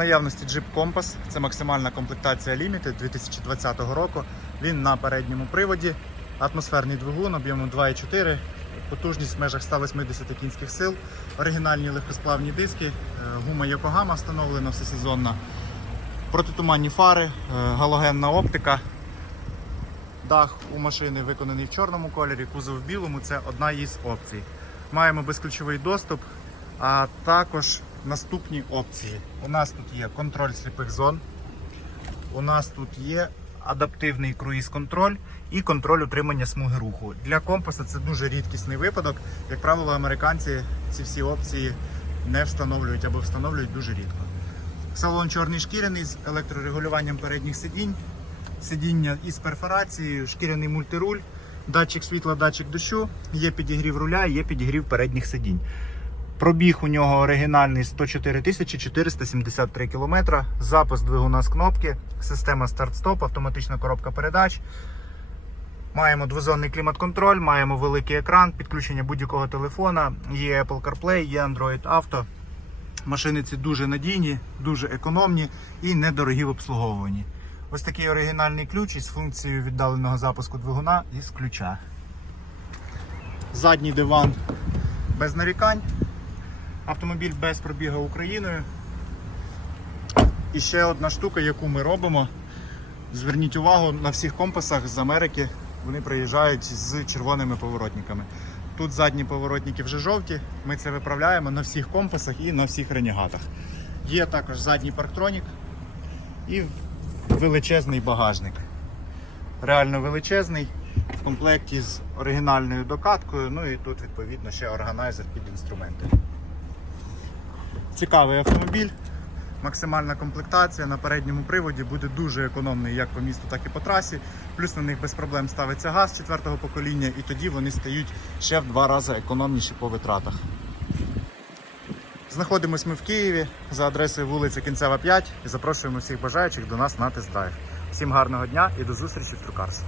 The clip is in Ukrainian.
наявності Jeep Compass, це максимальна комплектація Limited 2020 року. Він на передньому приводі, атмосферний двигун об'ємом 2,4, потужність в межах 180 кінських сил, оригінальні легкосплавні диски, е, гума Yokohama встановлена всесезонна, протитуманні фари, е, галогенна оптика. Дах у машини виконаний в чорному кольорі, кузов в білому це одна із опцій. Маємо безключовий доступ, а також наступні опції. У нас тут є контроль сліпих зон, у нас тут є адаптивний круїз-контроль і контроль утримання смуги руху. Для компаса це дуже рідкісний випадок. Як правило, американці ці всі опції не встановлюють або встановлюють дуже рідко. Салон чорний шкіряний з електрорегулюванням передніх сидінь, сидіння із перфорацією, шкіряний мультируль, датчик світла, датчик дощу, є підігрів руля, є підігрів передніх сидінь. Пробіг у нього оригінальний 104 473 км. Запуск двигуна з кнопки, система старт-стоп, автоматична коробка передач. Маємо двозонний клімат-контроль, маємо великий екран, підключення будь-якого телефона, є Apple CarPlay, є Android Auto. Машини ці дуже надійні, дуже економні і недорогі в обслуговуванні. Ось такий оригінальний ключ із функцією віддаленого запуску двигуна із ключа. Задній диван без нарікань. Автомобіль без пробігу Україною. І ще одна штука, яку ми робимо. Зверніть увагу, на всіх компасах з Америки вони приїжджають з червоними поворотниками. Тут задні поворотники вже жовті, ми це виправляємо на всіх компасах і на всіх ренегатах. Є також задній парктронік і величезний багажник. Реально величезний, в комплекті з оригінальною докаткою, ну і тут відповідно ще органайзер під інструменти. Цікавий автомобіль, максимальна комплектація на передньому приводі буде дуже економний як по місту, так і по трасі. Плюс на них без проблем ставиться газ четвертого покоління, і тоді вони стають ще в два рази економніші по витратах. Знаходимось ми в Києві за адресою вулиця Кінцева 5 і запрошуємо всіх бажаючих до нас на тест-драйв. Всім гарного дня і до зустрічі в Трукарс.